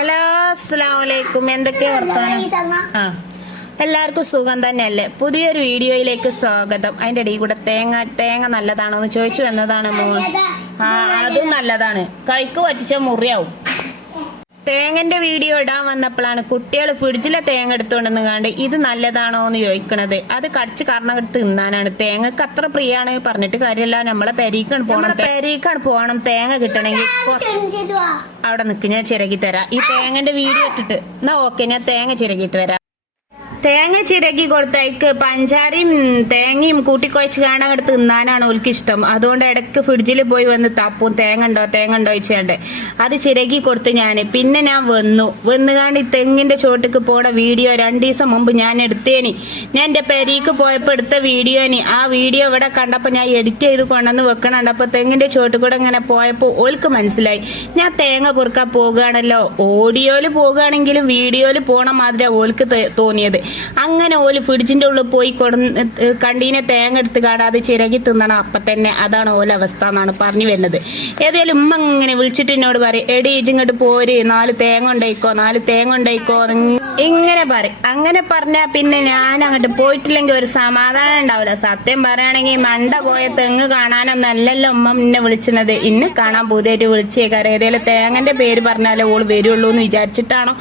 Hello അസ്സലാമു എന്തൊക്കെ വർത്തമാനം ആ എല്ലാവർക്കും സുഖം തന്നെയല്ലേ? പുതിയൊരു വീഡിയോയിലേക്ക് സ്വാഗതം. അതിന്റെ ഇടയിൽ കൂടെ തേങ്ങ തേങ്ങ നല്ലതാണോ എന്ന് ചോദിച്ചു എന്നതാണ് മോൻ. ആ അതും നല്ലതാണ്. കൈക്ക് പറ്റിച്ച മുറിയാവും. തേങ്ങന്റെ വീഡിയോ ഇടാൻ വന്നപ്പോഴാണ് കുട്ടികൾ ഫ്രിഡ്ജിലെ തേങ്ങ എടുത്തുകൊണ്ടെന്ന് കണ്ട് ഇത് നല്ലതാണോ എന്ന് ചോദിക്കണത്. അത് കടിച്ച് കാരണം എടുത്ത് തിന്നാനാണ്. തേങ്ങക്ക് അത്ര പ്രിയാണ് പറഞ്ഞിട്ട് കാര്യമല്ല. നമ്മളെ പെരീക്കാണ് പോകണം പെരീക്കാണ് പോകണം തേങ്ങ കിട്ടണമെങ്കിൽ അവിടെ നിൽക്ക് ഞാൻ ചിരകി തരാം ഈ തേങ്ങന്റെ വീഡിയോ ഇട്ടിട്ട്. എന്നാ ഓക്കെ. ഞാൻ തേങ്ങ ചിരകിയിട്ട് വരാം. തേങ്ങ ചിരകി കൊടുത്തേക്ക് പഞ്ചാരയും തേങ്ങയും കൂട്ടിക്കുഴച്ച് കാണാൻ എടുത്ത് തിന്നാനാണ് ഓൾക്ക് ഇഷ്ടം അതുകൊണ്ട് ഇടയ്ക്ക് ഫ്രിഡ്ജിൽ പോയി വന്ന് തപ്പും. തേങ്ങ ഉണ്ടോ തേങ്ങ ഉണ്ടോ വെച്ചാണ്ട് അത് ചിരകി കൊടുത്ത് ഞാൻ പിന്നെ ഞാൻ വന്നു. വന്നുകാണ്ട് ഈ തെങ്ങിന്റെ ചോട്ടിക്ക് പോണ വീഡിയോ രണ്ടു ദിവസം മുമ്പ് ഞാൻ എടുത്തേനി. ഞാൻ എന്റെ പെരീക്ക് പോയപ്പോൾ എടുത്ത വീഡിയോനി. ആ വീഡിയോ ഇവിടെ കണ്ടപ്പോൾ ഞാൻ എഡിറ്റ് ചെയ്ത് കൊണ്ടുവന്ന് വെക്കണുണ്ട്. അപ്പോൾ തെങ്ങിന്റെ ചോട്ടിൽ കൂടെ ഇങ്ങനെ പോയപ്പോൾ ഓൽക്ക് മനസ്സിലായി. ഞാൻ തേങ്ങ പൊറുക്കാൻ പോകുകയാണല്ലോ ഓഡിയോയിൽ പോകുകയാണെങ്കിലും വീഡിയോയിൽ പോണ മാതിരി ഓൾക്ക് തെ- തോന്നിയത്. അങ്ങനെ ഓൽ ഫ്രിഡ്ജിന്റെ ഉള്ളിൽ പോയി കൊടുന്ന് കണ്ടീനെ തേങ്ങ എടുത്ത് കാടാതെ ചിരകി തിന്നണം. അപ്പം തന്നെ അതാണ് ഓല അവസ്ഥ എന്നാണ് പറഞ്ഞു വരുന്നത്. ഏതായാലും ഉമ്മ ഇങ്ങനെ വിളിച്ചിട്ട് എന്നോട് പറയും എടി ഇജിങ്ങോട്ട് പോര്. നാല് തേങ്ങ ഉണ്ടായിക്കോ നാല് തേങ്ങ ഉണ്ടായിക്കോ ഇങ്ങനെ പറയും. അങ്ങനെ പറഞ്ഞാൽ പിന്നെ ഞാൻ അങ്ങോട്ട് പോയിട്ടില്ലെങ്കിൽ ഒരു സമാധാനം ഉണ്ടാവില്ല. സത്യം പറയുകയാണെങ്കിൽ മണ്ട പോയ തെങ്ങ് കാണാനൊന്നും അല്ലല്ലോ ഉമ്മ എന്നെ വിളിച്ചത് ഇന്ന് കാണാൻ പുതിയായിട്ട് വിളിച്ചേക്കാറ് ഏതേലും തേങ്ങന്റെ പേര് പറഞ്ഞാലേ ഓൾ വരുള്ളൂ എന്ന് വിചാരിച്ചിട്ടാണോ?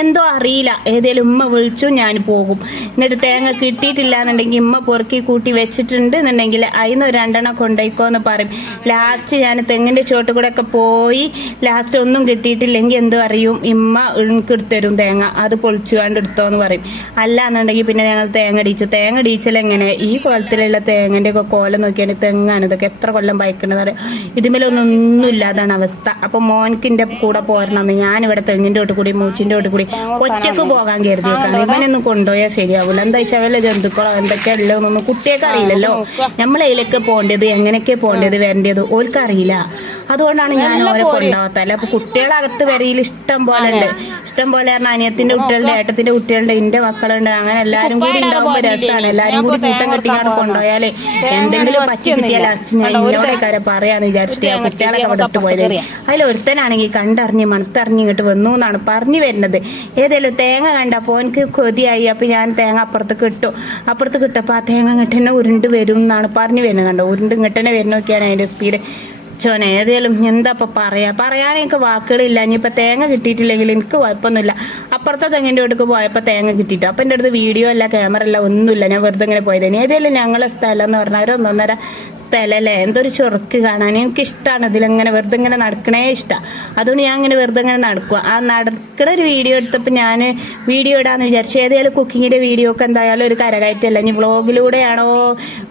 എന്തോ അറിയില്ല. ഏതേലും ഉമ്മ വിളിച്ചു ഞാൻ പോകും. എന്നിട്ട് തേങ്ങ കിട്ടിയിട്ടില്ല എന്നുണ്ടെങ്കിൽ ഇമ്മ പൊറുക്കി കൂട്ടി വെച്ചിട്ടുണ്ട് എന്നുണ്ടെങ്കിൽ അതിന് ഒരു രണ്ടെണ്ണം കൊണ്ടുപോയിക്കോ എന്ന് പറയും. ലാസ്റ്റ് ഞാൻ തെങ്ങിന്റെ ചോട്ട് കൂടെ ഒക്കെ പോയി ലാസ്റ്റ് ഒന്നും കിട്ടിയിട്ടില്ലെങ്കിൽ എന്ത് അറിയും ഇമ്മ എനിക്ക് എടുത്തരും തേങ്ങ. അത് പൊളിച്ചു കണ്ട് എടുത്തോ എന്ന് പറയും. അല്ല എന്നുണ്ടെങ്കിൽ പിന്നെ ഞങ്ങൾ തേങ്ങ അടിച്ചു തേങ്ങ ഇടിച്ചാൽ എങ്ങനെ? ഈ കുളത്തിലുള്ള തേങ്ങന്റെ ഒക്കെ കോലം നോക്കിയാണ് തെങ്ങാണ് ഇതൊക്കെ എത്ര കൊല്ലം പായിക്കണമെന്ന് പറയും ഇതിമേലൊന്നും ഇല്ലാതാണ് അവസ്ഥ. അപ്പം മോൻകിന്റെ കൂടെ പോരണം ഞാനിവിടെ തെങ്ങിന്റെ കൂടി മൂച്ചിന്റെ കൂടി ഒറ്റയ്ക്ക് പോകാൻ കരുതിയേക്കാണ്. ഇവനൊന്നും കൊണ്ടുപോയാൽ ശരിയാവൂല. എന്താ വെച്ചാൽ വല്ല ജന്തുക്കളോ എന്തൊക്കെയല്ലോ എന്നൊന്നും കുട്ടിയൊക്കെ അറിയില്ലല്ലോ. നമ്മളതിലൊക്കെ പോകേണ്ടത് എങ്ങനെയൊക്കെ പോകേണ്ടത് വരേണ്ടത് ഓൽക്കറിയില്ല. അറിയില്ല അതുകൊണ്ടാണ് ഞാൻ ഓരോ കൊണ്ടുപോകാത്ത അല്ല അപ്പൊ കുട്ടികളകത്ത് വരയിൽ ഇഷ്ടം പോലെ ഉണ്ട് ഇഷ്ടം പോലെ അനിയത്തിന്റെ കുട്ടികളുടെ ഏട്ടത്തിന്റെ കുട്ടികളുടെ എന്റെ മക്കളുണ്ട് അങ്ങനെ എല്ലാരും കൂടി ഉണ്ടാവുമ്പോ രസമാണ് എല്ലാരും കൂടി കൂട്ടം കെട്ടിക്കാണ് കൊണ്ടുപോയാലേ എന്തെങ്കിലും പറ്റി കിട്ടിയാൽ ലാസ്റ്റ് ഞാൻ ഇന്നോടെ കാര്യം പറയാന്ന് വിചാരിച്ചിട്ട് ആ കുട്ടികളൊക്കെ അവിടെ ഇട്ട് പോയത്. അതിൽ ഒരുത്തനാണെങ്കിൽ കണ്ടറിഞ്ഞ് മണത്തറിഞ്ഞ് ഇങ്ങോട്ട് വന്നു എന്നാണ് പറഞ്ഞു വരുന്നത്. ഏതായാലും തേങ്ങ കണ്ടപ്പോൾ എനിക്ക് കൊതിയായി. അപ്പൊ ഞാൻ തേങ്ങ അപ്പുറത്ത് കിട്ടും അപ്പുറത്ത് കിട്ടപ്പോ ആ തേങ്ങ ഇങ്ങോട്ട് തന്നെ ഉരുണ്ട് വരും എന്നാണ് പറഞ്ഞു വരുന്നത് കണ്ടോ. ഉരുണ്ട് ഇങ്ങോട്ട് തന്നെ വരുന്നൊക്കെയാണ് അതിന്റെ സ്പീഡ് ചോന ഏതായാലും എന്താ ഇപ്പൊ പറയാ? പറയാൻ എനിക്ക് വാക്കുകളില്ല. ഇനിയിപ്പൊ തേങ്ങ കിട്ടിയിട്ടില്ലെങ്കിൽ എനിക്ക് കുഴപ്പമൊന്നുമില്ല. അപ്പുറത്തെ തെങ്ങിന്റെ അടുക്ക് പോയപ്പോൾ തേങ്ങ കിട്ടിയിട്ട്. അപ്പൊ എന്റെ അടുത്ത് വീഡിയോ അല്ല ക്യാമറ അല്ല ഒന്നുമില്ല. ഞാൻ വെറുതെ ഇങ്ങനെ പോയത്. ഏതായാലും ഞങ്ങളെ സ്ഥലം എന്ന് പറഞ്ഞാൽ ഒരു ഒന്നൊന്നര സ്ഥലമല്ലേ എന്തൊരു ചൊറുക്ക് കാണാൻ. എനിക്ക് ഇഷ്ടമാണ് ഇതിലിങ്ങനെ വെറുതെ ഇങ്ങനെ നടക്കണേ ഇഷ്ടമാണ് അതുകൊണ്ട് ഞാൻ ഇങ്ങനെ വെറുതെ ഇങ്ങനെ നടക്കുക ആ നടക്കണ ഒരു വീഡിയോ എടുത്തപ്പോൾ ഞാൻ വീഡിയോ ഇടാന്ന് വിചാരിച്ചു. ഏതായാലും കുക്കിങ്ങിന്റെ വീഡിയോ ഒക്കെ എന്തായാലും ഒരു കരകയറ്റമല്ല ഇനി വ്ളോഗിലൂടെയാണോ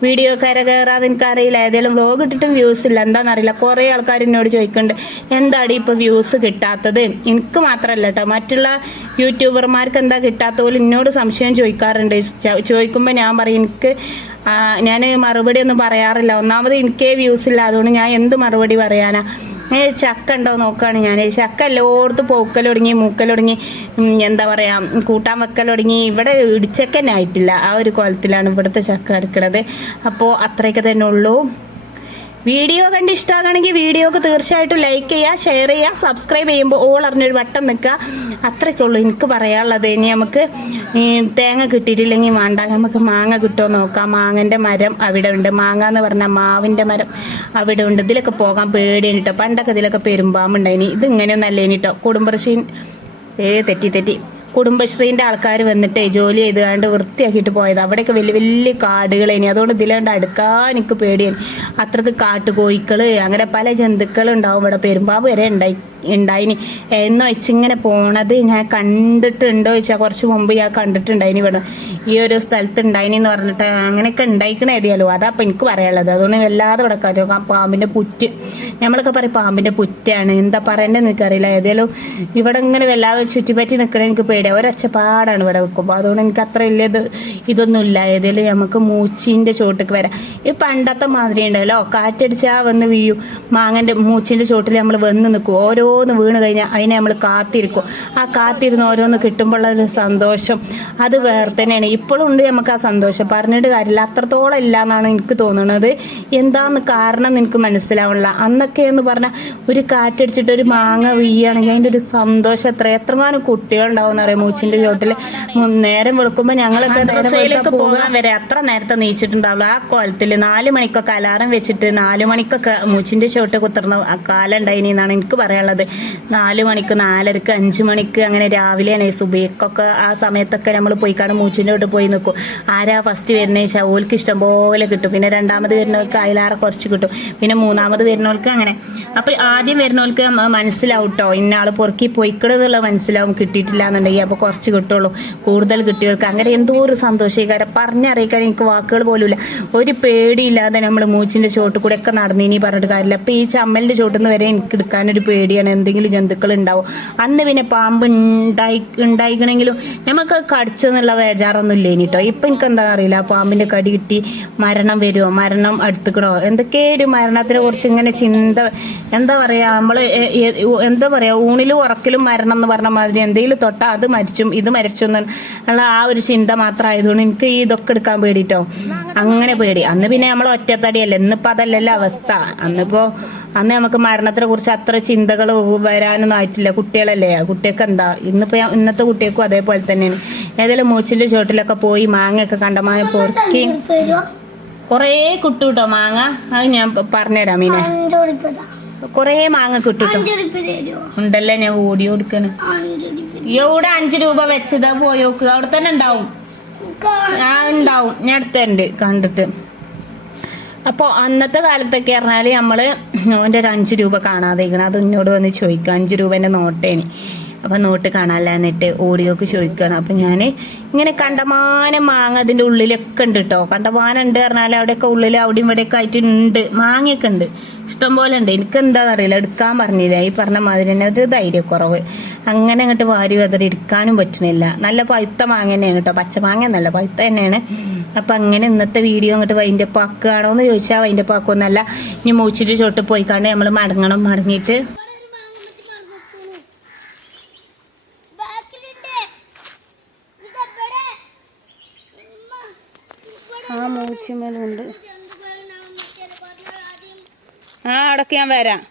വീഡിയോ കരകയറാതെ എനിക്കറിയില്ല. ഏതായാലും വ്ളോഗ് ഇട്ടിട്ടും വ്യൂസ് ഇല്ല. എന്താണെന്നറിയില്ല കുറേ ആൾക്കാർ എന്നോട് ചോദിക്കുന്നുണ്ട് എന്താണ് ഇപ്പോൾ വ്യൂസ് കിട്ടാത്തത്? എനിക്ക് മാത്രമല്ല കേട്ടോ മറ്റുള്ള യൂട്യൂബർമാർക്ക് എന്താ കിട്ടാത്ത പോലെ എന്നോട് സംശയം ചോദിക്കാറുണ്ട്. ചോദിക്കുമ്പോൾ ഞാൻ പറയും എനിക്ക് ഞാൻ മറുപടി ഒന്നും പറയാറില്ല. ഒന്നാമത് എനിക്കേ വ്യൂസ് ഇല്ല. അതുകൊണ്ട് ഞാൻ എന്ത് മറുപടി പറയാനാ? ചക്ക ഉണ്ടോ നോക്കുകയാണ് ഞാൻ. ചക്ക എല്ലായിടത്തും പൊക്കലൊടുങ്ങി ഉം, എന്താ പറയാ കൂട്ടാൻ വെക്കലൊടുങ്ങി ഇവിടെ ഇടിച്ചക്കന്നെ ആയിട്ടില്ല. ആ ഒരു കോലത്തിലാണ് ഇവിടുത്തെ ചക്ക എടുക്കുന്നത് അപ്പോൾ അത്രയൊക്കെ തന്നെ ഉള്ളൂ. വീഡിയോ കണ്ട് ഇഷ്ടമാകണമെങ്കിൽ വീഡിയോക്ക് തീർച്ചയായിട്ടും ലൈക്ക് ചെയ്യുക ഷെയർ ചെയ്യുക സബ്സ്ക്രൈബ് ചെയ്യുമ്പോൾ ഓൾ അറിഞ്ഞൊരു വട്ടം നിൽക്കുക. അത്രയ്ക്കുള്ളൂ എനിക്ക് പറയാനുള്ളത്. ഇനി നമുക്ക് തേങ്ങ കിട്ടിയിട്ടില്ലെങ്കിൽ വേണ്ട. നമുക്ക് മാങ്ങ കിട്ടുമോ നോക്കാം. മാങ്ങന്റെ മരം അവിടെ ഉണ്ട്. മാങ്ങ എന്ന് പറഞ്ഞാൽ മാവിന്റെ മരം അവിടെ ഉണ്ട്. ഇതിലൊക്കെ പോകാൻ പേടിയാണ് കേട്ടോ പണ്ടൊക്കെ ഇതിലൊക്കെ പെരുമ്പാമ്പുണ്ടായിനി. ഇത് അല്ലേനി കേട്ടോ കുടുംബശ്രീ ഏ തെറ്റി തെറ്റി. കുടുംബശ്രീന്റെ ആൾക്കാർ വന്നിട്ട് ജോലി ചെയ്ത് കണ്ട് വൃത്തിയാക്കിയിട്ട് പോയത്. അവിടെയൊക്കെ വലിയ വലിയ കാടുകളേനി അതുകൊണ്ട് ഇതിലാണ്ട് അടുക്കാൻ എനിക്ക് പേടിയാണ്. അത്രയ്ക്ക് കാട്ടുകോയിക്കൾ അങ്ങനെ പല ജന്തുക്കളും ഉണ്ടാവും ഇവിടെ. പെരുമ്പാവ് വരെ ഉണ്ടായി. ഉണ്ടായിനി. എന്ന് വെച്ചിങ്ങനെ പോണത് ഞാൻ കണ്ടിട്ടുണ്ടോ ചോദിച്ചാൽ കുറച്ച് മുമ്പ് ഞാൻ കണ്ടിട്ടുണ്ടായിനി ഇവിടെ. ഈ ഒരു സ്ഥലത്ത് ഉണ്ടായിനി എന്ന് പറഞ്ഞിട്ട് അങ്ങനെയൊക്കെ ഉണ്ടായിക്കണ ഏതിയാലോ അതാ അപ്പം എനിക്ക് പറയാനുള്ളത്. അതുകൊണ്ട് വല്ലാതെ ആ പാമ്പിന്റെ പുറ്റ്. നമ്മളൊക്കെ പറയും പാമ്പിന്റെ പുറ്റാണ്. എന്താ പറയണ്ടെന്ന് എനിക്കറിയില്ല. ഏതായാലും ഇവിടെ ഇങ്ങനെ വല്ലാതെ ചുറ്റിപ്പറ്റി നിൽക്കണേ എനിക്ക് പേടിയാണ് ഒരച്ചപ്പാടാണ് ഇവിടെ വെക്കുമ്പോൾ അതുകൊണ്ട് എനിക്ക് അത്ര വലിയ ഇത് ഇതൊന്നുമില്ല ഏതായാലും നമുക്ക് മൂച്ചിന്റെ ചോട്ടിക്ക് വരാം. ഈ പണ്ടത്തെ മാതിരി ഉണ്ടല്ലോ. കാറ്റടിച്ചാൽ വന്ന് വീഴും. മാങ്ങന്റെ മൂച്ചിന്റെ ചോട്ടിൽ നമ്മൾ വന്ന് നിൽക്കും ഓരോ ഓരോന്ന് വീണ് കഴിഞ്ഞാൽ അതിനെ നമ്മൾ കാത്തിരിക്കും. ആ കാത്തിരുന്ന് ഓരോന്ന് കിട്ടുമ്പോഴുള്ള ഒരു സന്തോഷം. അത് വേറെ തന്നെയാണ്. ഇപ്പോഴും ഉണ്ട് നമുക്ക് ആ സന്തോഷം. പറഞ്ഞിട്ട് കാര്യമില്ല. അത്രത്തോളം ഇല്ല എന്നാണ് എനിക്ക് തോന്നുന്നത് എന്താന്ന് കാരണം നിനക്ക് മനസ്സിലാവുള്ള അന്നൊക്കെ എന്ന് പറഞ്ഞാൽ ഒരു കാറ്റടിച്ചിട്ട് ഒരു മാങ്ങ വീയാണെങ്കിൽ അതിന്റെ ഒരു സന്തോഷം എത്ര എത്രമാനം കുട്ടികളുണ്ടാവും എന്നറിയാം? മൂച്ചിന്റെ ചോട്ടിൽ നേരം വെളുക്കുമ്പോൾ ഞങ്ങളൊക്കെ നേരം പോകാൻ വരെ അത്ര നേരത്തെ നീച്ചിട്ടുണ്ടാവില്ല ആ കോലത്തിൽ നാല് മണിക്കൊക്കെ അലാറം വെച്ചിട്ട് നാല് മണിക്കൊക്കെ മൂച്ചിന്റെ ചോട്ട് കുത്തുന്ന ആ കാലം ഉണ്ടായിനി എന്നാണ് എനിക്ക് പറയാനുള്ളത്. നാല് മണിക്ക് നാലരക്ക് അഞ്ച് മണിക്ക് അങ്ങനെ രാവിലെ രാവിലെയാണ് സുബൈക്കൊക്കെ ആ സമയത്തൊക്കെ നമ്മൾ പോയി കാണും മൂച്ചിന്റെ വീട്ടിൽ പോയി നിൽക്കും ആരാ ഫസ്റ്റ് വരുന്ന വെച്ചാൽ ഓൽക്ക് ഇഷ്ടം പോലെ കിട്ടും. പിന്നെ രണ്ടാമത് വരുന്നവർക്ക് അതിലാറെ കുറച്ച് കിട്ടും. പിന്നെ മൂന്നാമത് വരുന്നവർക്ക് അങ്ങനെ. അപ്പോൾ ആദ്യം വരുന്നവർക്ക് മനസ്സിലാവും കേട്ടോ ഇന്ന ആൾ പൊറുക്കി പൊയ്ക്കണതുള്ള മനസ്സിലാവും. കിട്ടിയിട്ടില്ല എന്നുണ്ടെങ്കിൽ അപ്പോൾ കുറച്ച് കിട്ടുള്ളൂ. കൂടുതൽ കിട്ടിയവർക്ക് അങ്ങനെ എന്തോ ഒരു സന്തോഷീകാരം. പറഞ്ഞറിയിക്കാൻ എനിക്ക് വാക്കുകൾ പോലുമില്ല. ഒരു പേടിയില്ലാതെ നമ്മൾ മൂച്ചിന്റെ ചോട്ട് കൂടെ ഒക്കെ നടന്നു ഇനി പറഞ്ഞിട്ട് കാര്യമില്ല. അപ്പോൾ ഈ ചമ്മലിന്റെ ചോട്ടിൽ നിന്ന് വരെ എനിക്ക് എടുക്കാനൊരു പേടിയാണ്. എന്തെങ്കിലും ജന്തുക്കൾ ഉണ്ടാവും അന്ന് പിന്നെ പാമ്പ് ഉണ്ടായി ഉണ്ടായിക്കണെങ്കിലും നമുക്ക് കടിച്ചെന്നുള്ള വേജാറൊന്നും ഇല്ലേ കേട്ടോ ഇപ്പം എനിക്ക് എന്താ അറിയില്ല പാമ്പിന്റെ കടി കിട്ടി മരണം വരുമോ മരണം അടുത്തുക്കണോ? എന്തൊക്കെ ഒരു മരണത്തിനെ കുറിച്ച് ഇങ്ങനെ ചിന്ത എന്താ പറയുക എ- എന്താ പറയുക ഊണിലും ഉറക്കിലും മരണം എന്ന് പറഞ്ഞ മാതിരി എന്തെങ്കിലും തൊട്ടാൽ അത് മരിച്ചും ഇത് മരിച്ചു എന്നുള്ള ആ ഒരു ചിന്ത മാത്രം ആയതുകൊണ്ട് എനിക്ക് ഇതൊക്കെ എടുക്കാൻ പേടിട്ടോ അങ്ങനെ പേടി. അന്ന് പിന്നെ നമ്മൾ ഒറ്റത്തടിയല്ലേ. ഇന്നിപ്പോൾ അതല്ലല്ലോ അവസ്ഥ. അന്നിപ്പോൾ അന്ന് നമുക്ക് മരണത്തിനെ കുറിച്ച് അത്ര ചിന്തകൾ വരാനൊന്നും ആയിട്ടില്ല. കുട്ടികളല്ലേ? കുട്ടികൾക്ക് എന്താ ഇന്നിപ്പോ ഇന്നത്തെ കുട്ടികൾക്കും അതേപോലെ തന്നെയാണ്. ഏതെങ്കിലും മൂച്ചിന്റെ ചോട്ടിലൊക്കെ പോയി മാങ്ങയൊക്കെ കണ്ടമാനം പൊറുക്കി കുറേ കിട്ടും കേട്ടോ മാങ്ങ? അത് ഞാൻ പറഞ്ഞുതരാം മീനെ. കുറേ മാങ്ങ കിട്ടും ട്ടോ. ഉണ്ടല്ലേ ഞാൻ ഓടി കൊടുക്കണ് എവിടെ അഞ്ചു രൂപ വെച്ചതാ പോയോക്ക് അവിടെ തന്നെ ഉണ്ടാവും. ആ ഉണ്ടാവും. ഞാൻ അടുത്തുണ്ട് കണ്ടിട്ട്. അപ്പോൾ അന്നത്തെ കാലത്തൊക്കെ പറഞ്ഞാൽ നമ്മൾ ഓന്റെ ഒരു അഞ്ച് രൂപ കാണാതെ ഇരിക്കണം അത് എന്നോട് വന്ന് ചോദിക്കുക അഞ്ച് രൂപേന്റെ നോട്ടേന്. അപ്പം നോട്ട് കാണാല്ല എന്നിട്ട് ഓഡിയോക്ക് ചോദിക്കണം. അപ്പം ഞാൻ ഇങ്ങനെ കണ്ടമാനം മാങ്ങ അതിന്റെ ഉള്ളിലൊക്കെ ഉണ്ട് കേട്ടോ കണ്ടമാനം ഉണ്ട് പറഞ്ഞാൽ അവിടെയൊക്കെ ഉള്ളിൽ അവിടെയും ഇവിടെയൊക്കെ ആയിട്ട് ഉണ്ട്. മാങ്ങയൊക്കെ ഉണ്ട്. ഇഷ്ടം പോലെ ഉണ്ട്. എനിക്ക് എന്താണെന്നറിയില്ല എടുക്കാൻ പറഞ്ഞില്ല. ഈ പറഞ്ഞ മാതിരി തന്നെ ഒരു ധൈര്യക്കുറവ്. അങ്ങനെ അങ്ങോട്ട് വാരി വെതറി എടുക്കാനും പറ്റണില്ല നല്ല പഴുത്ത മാങ്ങ തന്നെയാണ് കേട്ടോ പച്ച മാങ്ങ എന്നല്ല പഴുത്ത തന്നെയാണ്. അപ്പം അങ്ങനെ ഇന്നത്തെ വീഡിയോ അങ്ങോട്ട് വൈന്റെ പാക്കാണോ എന്ന് ചോദിച്ചാൽ വൈന്റെ പാക്കൊന്നല്ല ഇനി മൂച്ചിട്ട് ചോട്ട് പോയിക്കാണ്ട് കണ്ട് നമ്മൾ മടങ്ങണം മടങ്ങിയിട്ട്. ആ മൂച്ചിമ്മലുണ്ട് ആ അവിടൊക്കെ ഞാൻ വരാം.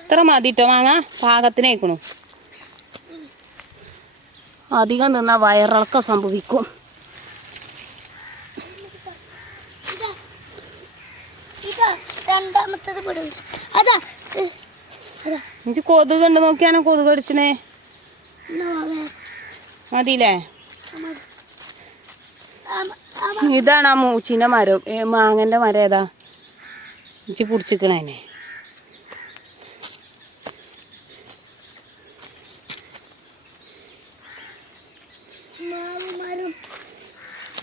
ഇത്ര മതിട്ടോ? മാങ്ങ പാകത്തിനേക്കണു. അധികം നിന്നാ വയറിളക്കം സംഭവിക്കും രണ്ടാമത്തത് പെടും അതാ ഏ, അതാ എനിക്ക് കൊതുക് ഉണ്ട് നോക്കിയാണോ കൊതുക് അടിച്ചണേ. മതിയില്ലേ? ഇതാണ് ആ മൂച്ചിന്റെ മരം. മാങ്ങന്റെ മരം ഏതാ? എനിക്ക് പുടിച്ചിക്കണേ.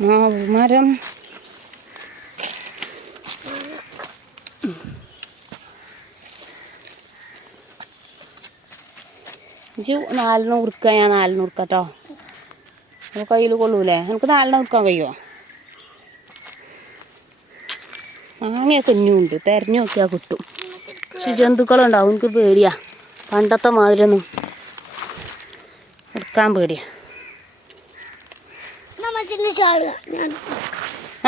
മാവ് മരം. ഇജ്ജ് നാലിന് ഉറുക്ക ഞാൻ നാലിന് ഉറുക്ക കേട്ടോ അപ്പോൾ കയ്യിൽ കൊള്ളൂലേ? നമുക്ക് നാലിന് ഉറുക്കാൻ കഴിയുമോ മാങ്ങയൊക്കെ ഇനിയുണ്ട് തെരഞ്ഞു നോക്കിയാൽ കിട്ടും. പക്ഷെ ജന്തുക്കളുണ്ടാവും. എനിക്ക് പേടിയാ. പണ്ടത്തെ മാതിരിയൊന്നും എടുക്കാൻ പേടിയാ.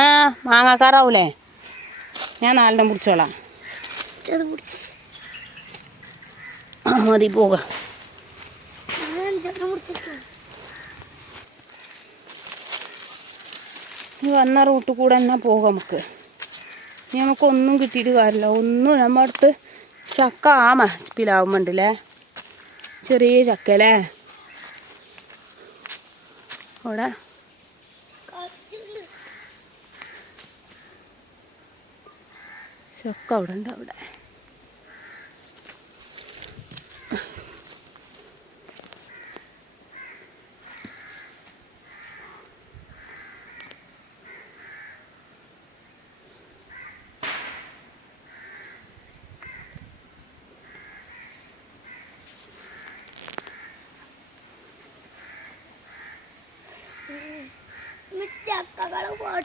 ആ മാങ്ങാക്കാറാവൂലേ ഞാൻ നാലിനെ പിടിച്ചോളാം. മതി പോകാം. ഈ വന്ന റൂട്ട് കൂടെ തന്നെ പോകാം നമുക്ക്. ഇനി നമുക്ക് ഒന്നും കിട്ടിയിട്ട് കാര്യമില്ല. ഒന്നും നമ്മുടെ അടുത്ത് ചക്ക ആ മപ്പിലാവുമ്പോണ്ടല്ലേ ചെറിയ ചക്ക അല്ലേ അവിടെ. ചക്ക അവിടെ ഉണ്ട് അവിടെ.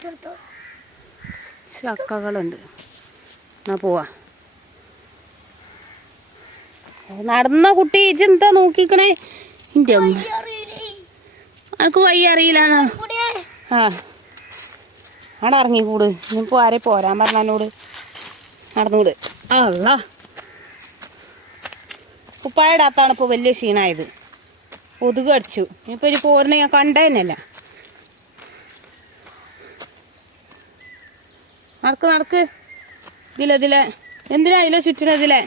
എടുത്തോ ചക്കകളുണ്ട്. എന്നാ പോവാ. നടന്ന കുട്ടി ഇജെന്താ നോക്കിക്കണേ? ഇന്റെ അമ്മ. അനക്ക് വയ്യ അറിയില്ല ആ. ആ അവിടെ ഇറങ്ങിക്കൂട് ഇനിയിപ്പോൾ ആരെ പോരാൻ പറഞ്ഞ എന്നോട് നടന്നുകൂട് അല്ല കുപ്പായിടാത്താണ് ഇപ്പോൾ വലിയ ക്ഷീണായത്. കൊതുക് അടിച്ചു ഇനിയിപ്പോൾ ഒരു പോരണ ഞാൻ കണ്ടതന്നെയല്ല. നടക്ക് നടക്ക്. ഇതിലെ ഇതിലെ. എന്തിനാ ഇതിലെ ചുറ്റിന ഇതിലെ?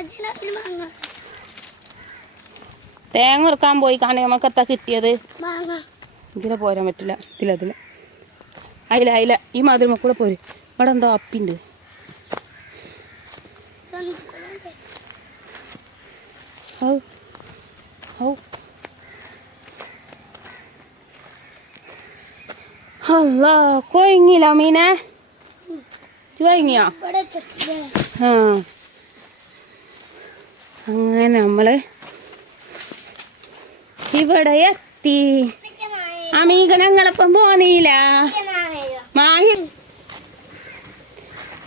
അച്ഛനതിന് മാങ്ങ തേങ്ങ ഇറക്കാൻ പോയി കാണേ നമുക്ക് എത്താ കിട്ടിയത്? ഇതിലെ പോരാൻ പറ്റില്ല. ഇതിലതില അയില അയില. ഈ മാതിരി മക്കൂടെ പോര്. ഇവിടെ എന്തോ അപ്പിണ്ട്. ഔ ഔ. മീനെ ആ. അങ്ങനെ നമ്മൾ ഇവിടെ എത്തി. അമീകനങ്ങളപ്പം പോന്നില്ല മാങ്ങി.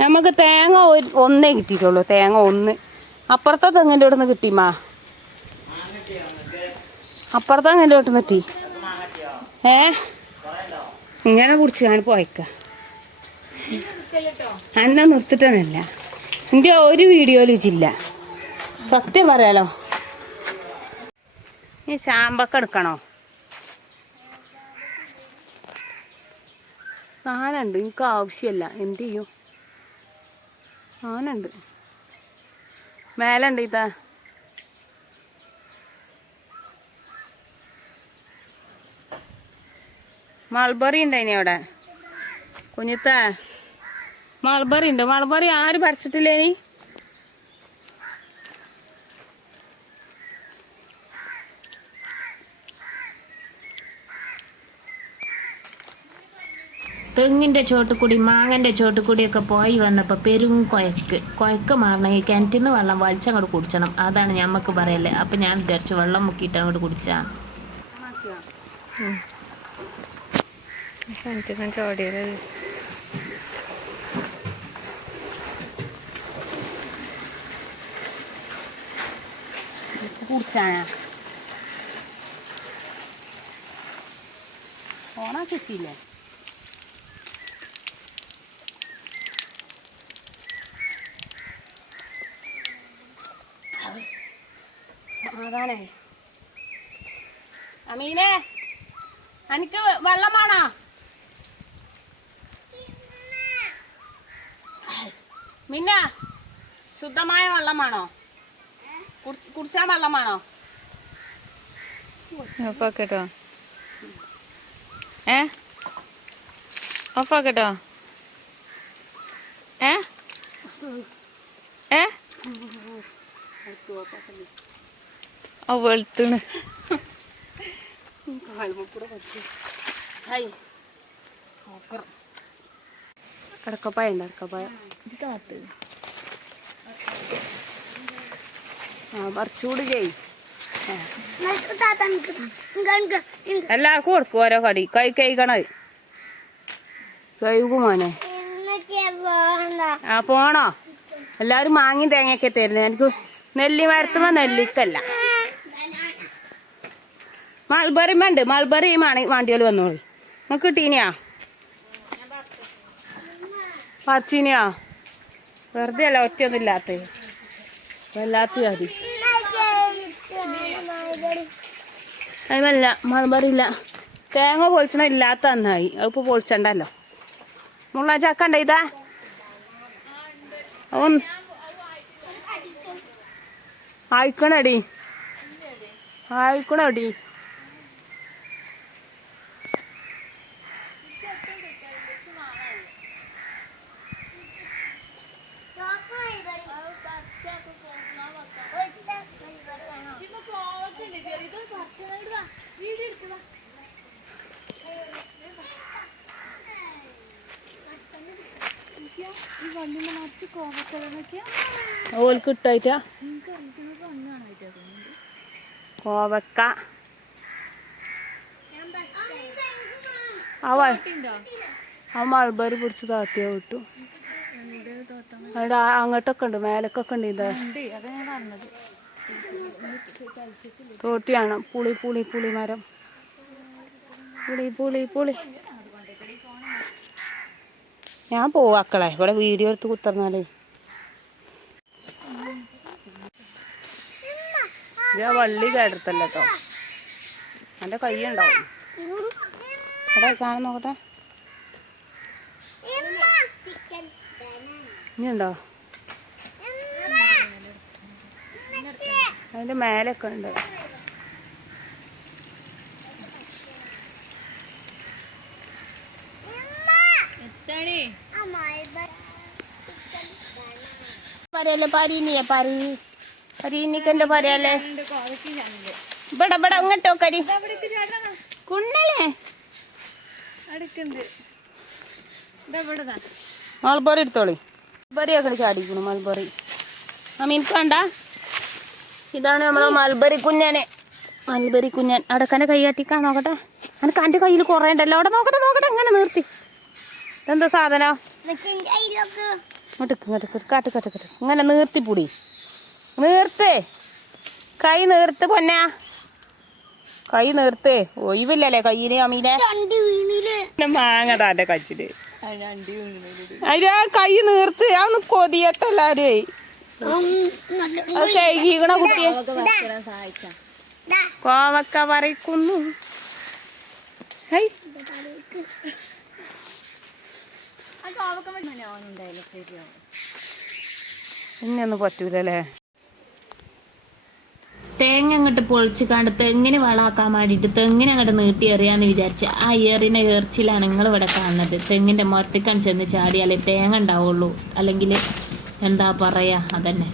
നമുക്ക് തേങ്ങ ഒന്നേ കിട്ടിയിട്ടുള്ളൂ തേങ്ങ ഒന്ന്. അപ്പുറത്തെ തെങ്ങിന്റെ അവിടെ നിന്ന് കിട്ടി മാ. അപ്പുറത്തെ തെങ്ങിന്റെ അവിടെ നിന്ന് കിട്ടി. ഏ? ഇങ്ങനെ കുടിച്ച് കാണിപ്പോ അയക്ക അന്ന നിർത്തിട്ടല്ല എന്റെ ഒരു വീഡിയോയിൽ വെച്ചില്ല. സത്യം പറയാലോ. ഈ ചാമ്പക്ക എടുക്കണോ? സാധനമുണ്ട് എനിക്ക് ആവശ്യമല്ല എന്ത് ചെയ്യും? ആനുണ്ട് മേലുണ്ട് ഇതാ. മൾബറി ഉണ്ടായിനി അവിടെ. കുഞ്ഞിത്ത. മൾബറി ഉണ്ട് മൾബറി ആരും തെങ്ങിന്റെ ചോട്ടുകൂടി മാങ്ങന്റെ ഒക്കെ പോയി വന്നപ്പോൾ പെരും കൊയക്ക്. കൊയക്ക് മാറണമെങ്കിൽ കിണറ്റിൽ നിന്ന് വെള്ളം വലിച്ചങ്ങോട്ട് കുടിച്ചണം. അതാണ് ഞമ്മക്ക് പറയല്ലേ അപ്പം ഞാൻ വിചാരിച്ചു വെള്ളം മുക്കിയിട്ട് അങ്ങോട്ട് കുടിച്ചാ. കുടിച്ചാനാ ഓണാക്കിച്ചില്ലേ? സമാധാനായി അമീനെ എനിക്ക് വെള്ളമാണോ മിന്ന ശുദ്ധമായ വെള്ളമാണോ കുടിച്ച്- കുടിച്ചാൻ വെള്ളമാണോ ഓഫാക്കട്ടോ ഏ? ഓഫാക്കട്ടോ ഏ? ഏ? ആ വെളുത്തണ്. അടക്കപ്പായ ഉണ്ട് അടക്കപ്പായ ആ ചെയ് താത്ത എനിക്ക് എനിക്ക് എല്ലാവർക്കും കൊടുക്കും ഓരോ കടി. കൈ കഴിക്കണത് കഴുകും മോനെ. എന്നൊക്കെ വേണ്ട ആ പോണോ? എല്ലാവരും മാങ്ങി തേങ്ങയൊക്കെ തരുന്നത് എനിക്ക് നെല്ലി മരത്തുമ്പോ നെല്ലിക്കല്ല. മൾബറി വേണ്ട മൾബറി മാണി വണ്ടികൾ വന്നോളൂ. നമുക്ക് കിട്ടീനിയാ? പറിച്ചീനിയാ വെറുതെ അല്ല ഒറ്റയൊന്നും ഇല്ലാത്ത. വല്ലാത്ത മതി അതല്ല മൾബറി ഇല്ല. തേങ്ങ പൊളിച്ചണ ഇല്ലാത്ത നന്നായി. അതിപ്പോ പൊളിച്ചണ്ടല്ലോ. മുള്ള ചക്ക ഉണ്ടോ ഇതാ? ആയിക്കണടി ആയിക്കണടി ഓൽക്ക് ഇട്ടായിട്ടാ കോവക്ക. ആ മൾബറി പിടിച്ച് താത്തിയാ വിട്ടു. അവിടെ അങ്ങോട്ടൊക്കെ ഉണ്ട് മേലക്കൊക്കെ ഉണ്ട് ഇതാ. തോട്ടിയാണ്. പുളി പുളി പുളി മരം പുളി പുളി പുളി. ഞാൻ പോവാക്കളെ ഇവിടെ വീഡിയോ എടുത്ത് കുത്തർന്നാലേ. ഞാൻ വള്ളി കേടത്തല്ല കേട്ടോ എന്റെ കൈ ഉണ്ടാവും എടാ സാധനം നോക്കട്ടെ. ഇനിയുണ്ടോ? അതിന്റെ മേലൊക്കെ ഉണ്ട്. പറയല്ലേ പരീനിയെ പരി പരീനിക്കെന്റെ പറയല്ലേ ഇവിടെ ഇവിടെ അങ്ങോട്ടോ കരി. കുണ്ണലേ മൾബറി എടുത്തോളി. മൾബറിയൊക്കെ ചാടിക്കണു മൾബറി. ആ മീൻക്ക് കണ്ട? ഇതാണ് നമ്മളെ മൾബറി കുഞ്ഞനെ. മൽബറി കുഞ്ഞൻ. അടക്കന്റെ കൈ കാട്ടിക്കാ നോക്കട്ടെ. അനക്ക് എന്റെ കയ്യിൽ കുറേ ഉണ്ടല്ലോ. അവിടെ നോക്കട്ടെ നോക്കട്ടെ. എങ്ങനെ നിർത്തി. എന്താ സാധനം? കാട്ട് കാട്ട് കാട്ട്. ഇങ്ങനെ നീർത്തി പൊടി. നീർത്തേ. കൈ നീർത്ത് പൊന്നാ. കൈ നീർത്തേ. ഒഴിവില്ലല്ലേ കയ്യിന് അമീനെ? മാങ്ങടാന്റെ വീണിൽ മാങ്ങടാ എന്റെ കച്ചിൽ. അതിന് ആ കൈ നീർത്ത്. അതൊന്ന് ഒന്ന് കൊതിയട്ടെ എല്ലാരും അത് കഴുകിക്കണ കുട്ടിയെ. കോവക്ക പറിക്കുന്നു. ഹൈ. ഇനിയൊന്നും പറ്റൂലല്ലേ? തേങ്ങ അങ്ങോട്ട് പൊളിച്ച് കണ്ട് തെങ്ങിന് വളാക്കാൻ വേണ്ടിയിട്ട് തെങ്ങിനെ അങ്ങോട്ട് നീട്ടി എറിയാന്ന് വിചാരിച്ച് ആ ഏറിനെ ഏർച്ചിലാണ് നിങ്ങൾ ഇവിടെ കാണുന്നത്. തെങ്ങിന്റെ മുരട്ടിക്കാൻ ചെന്ന് ചാടിയാലേ തേങ്ങ ഉണ്ടാവുള്ളൂ. അല്ലെങ്കിൽ എന്താ പറയാ അതന്നെ.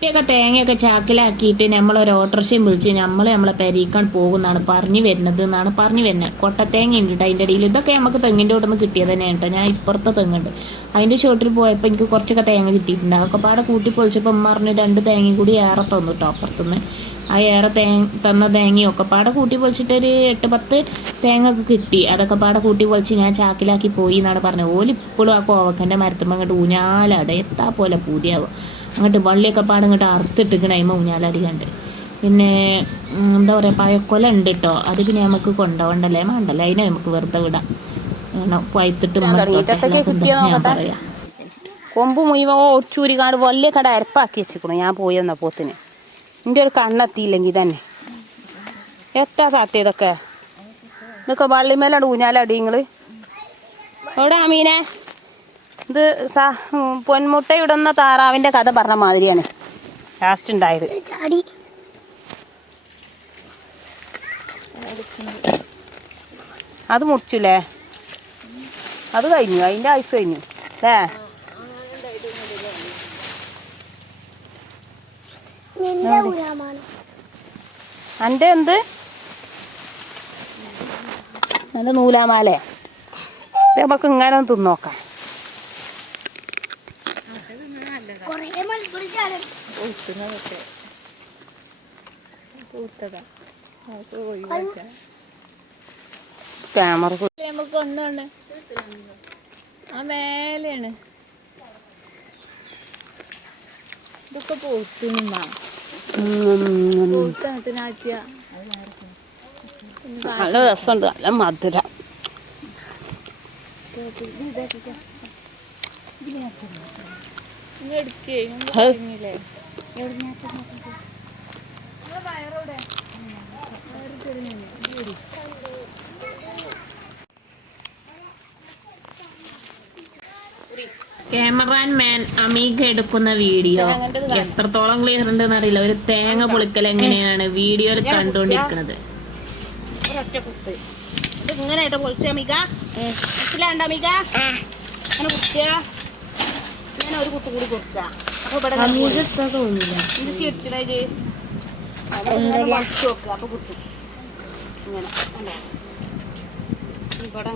കുട്ടിയൊക്കെ തേങ്ങയൊക്കെ ചാക്കിലാക്കിയിട്ട് നമ്മളൊരു ഓട്ടോറിക്ഷയും വിളിച്ച് നമ്മൾ നമ്മളെ പെരീക്കാൻ പോകുന്നതാണ് പറഞ്ഞു വരുന്നത് എന്നാണ് പറഞ്ഞു വരുന്നത്. കൊട്ടത്തേങ്ങ ഉണ്ട് അതിന്റെ ഇടയിൽ ഇതൊക്കെ നമുക്ക് തെങ്ങിന്റെ കൂടെ നിന്ന് കിട്ടിയത് തന്നെയാണ് കേട്ടോ. ഞാൻ ഇപ്പുറത്തെ തെങ്ങുണ്ട്. അതിന്റെ ഷോട്ടിൽ പോയപ്പോൾ എനിക്ക് കുറച്ചൊക്കെ തേങ്ങ കിട്ടിയിട്ടുണ്ട്. അതൊക്കെ പാടെ കൂട്ടി പൊളിച്ചപ്പോൾ ഉമ്മ പറഞ്ഞു രണ്ട് തേങ്ങയും കൂടി ഏറെ തന്നു കേട്ടോ അപ്പുറത്തുനിന്ന് ആ ഏറെ തേങ്ങ തന്ന തേങ്ങയും ഒക്കെ പാടെ കൂട്ടി പൊളിച്ചിട്ടൊരു എട്ട് പത്ത് തേങ്ങ ഒക്കെ കിട്ടി. അതൊക്കെ പാടെ കൂട്ടി പൊളിച്ച് ഞാൻ ചാക്കിലാക്കി പോയി എന്നാണ് പറഞ്ഞത്. ഓലിപ്പോഴും ആ കോവക്കന്റെ മരത്തുമ്പോൾ അങ്ങോട്ട് ഊഞ്ഞാലാടെ. എത്താ പോലെ പൂതിയാവും. അങ്ങോട്ട് വള്ളിയൊക്കെ പാടെ അങ്ങോട്ട് അറുത്തിട്ടിരിക്കണ അതിമ ഊഞ്ഞാലടിക്കണ്ട് പിന്നെ എന്താ പറയുക പഴക്കൊല ഉണ്ട് കേട്ടോ അത് പിന്നെ നമുക്ക് കൊണ്ടുപോകണ്ടല്ലേ വേണ്ടല്ലേ അതിനെ നമുക്ക് വെറുതെ വിടാം. പഴുത്തിട്ട് ഞാൻ. പറയാം. കൊമ്പ് മുഴുവൻ ഒടിച്ചൂരിക്കാണ്ട് വലിയ കട അരപ്പാക്കി വെച്ചിരിക്കണം. ഞാൻ പോയി വന്ന പോത്തിന്. എന്റെ ഒരു കണ്ണെത്തിയില്ലെങ്കിൽ തന്നെ. എത്താ സാത്ത ഇതൊക്കെ. ഇതൊക്കെ വള്ളിമേലാണ് ഊഞ്ഞാലടി നിങ്ങൾ എവിടെ അമീനെ ഇത് പൊന്മുട്ടയിടുന്ന താറാവിന്റെ കഥ പറഞ്ഞ മാതിരിയാണ്. ലാസ്റ്റ് ഉണ്ടായത്. അത് മുറിച്ചില്ലേ? അത് കഴിഞ്ഞു അതിന്റെ ആയുസ് കഴിഞ്ഞു അല്ലേ? എന്റെ എന്ത്? നല്ല നൂലാമാലേ നമുക്ക് ഇങ്ങനെ ഒന്ന് തിന്നോക്കാം കൊറേ മണിക്കൂറിച്ചാണ് ക്യാമറ നമുക്ക് ആ മേലെയാണ്. ഇതൊക്കെ പോത്തിനാക്കിയ നല്ല രസമുണ്ട് നല്ല മധുര. എടുക്കേ ഹേ. കഴിഞ്ഞില്ലേ ക്യാമറാൻ മാൻ അമീക എടുക്കുന്ന വീഡിയോ എത്രത്തോളം ക്ലിയർ ഉണ്ടെന്ന് അറിയില്ല. ഒരു തേങ്ങ പൊളിക്കൽ എങ്ങനെയാണ് വീഡിയോയിൽ കണ്ടുകൊണ്ടിരിക്കുന്നത്? ഇങ്ങനെയായിട്ട് ഇങ്ങനെ പൊളിച്ച മിക മനസ്സിലാണ്ട അങ്ങനെ ഞാൻ ഒരു കുത്തു കൂടി കൊടുക്കാം അപ്പൊ ഇവിടെ ഇത് ചിരിച്ചിടേ അപ്പൊ കുത്തും. ഇങ്ങനെ ഇവിടെ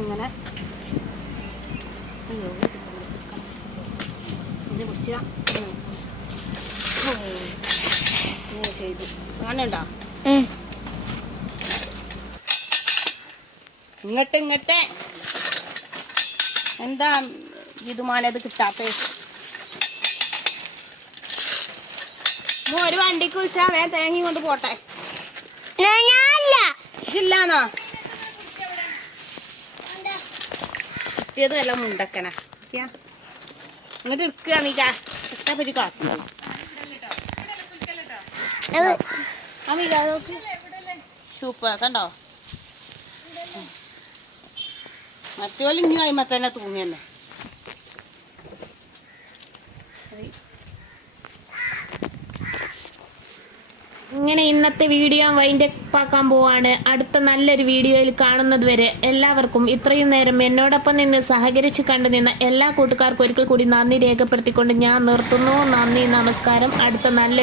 അയ്യോ ഇത് കുടിച്ചാ ഇങ്ങനെ ചെയ്തു. കാണുണ്ടോ ഇങ്ങട്ട് ഇങ്ങട്ടെ. എന്താ ഇതുമാനത് കിട്ടാത്ത ഒരു വണ്ടി വിളിച്ചാ വേ തേങ്ങയും കൊണ്ട് പോട്ടെ. ഇല്ലാന്നോ കിട്ടിയത് നല്ല മുണ്ടക്കന. അങ്ങോട്ട് എടുക്കുക നീ ഇഷ്ടപ്പെട്ട് കാത്തു അമിത നോക്ക്. സൂപ്പർ കണ്ടോ? മറ്റോൽ ഇനി കഴിയുമ്പോ തന്നെ. തൂങ്ങിയല്ലേ ഇങ്ങനെ ഇന്നത്തെ വീഡിയോ വൈൻഡ് ആക്കാൻ പോവാണ്. അടുത്ത നല്ലൊരു വീഡിയോയിൽ കാണുന്നത് വരെ എല്ലാവർക്കും ഇത്രയും നേരം എന്നോടൊപ്പം നിന്ന് സഹകരിച്ച് കണ്ടു നിന്ന എല്ലാ കൂട്ടുകാർക്കും ഒരിക്കൽ കൂടി നന്ദി രേഖപ്പെടുത്തിക്കൊണ്ട് ഞാൻ നിർത്തുന്നു. നന്ദി നമസ്കാരം. അടുത്ത നല്ല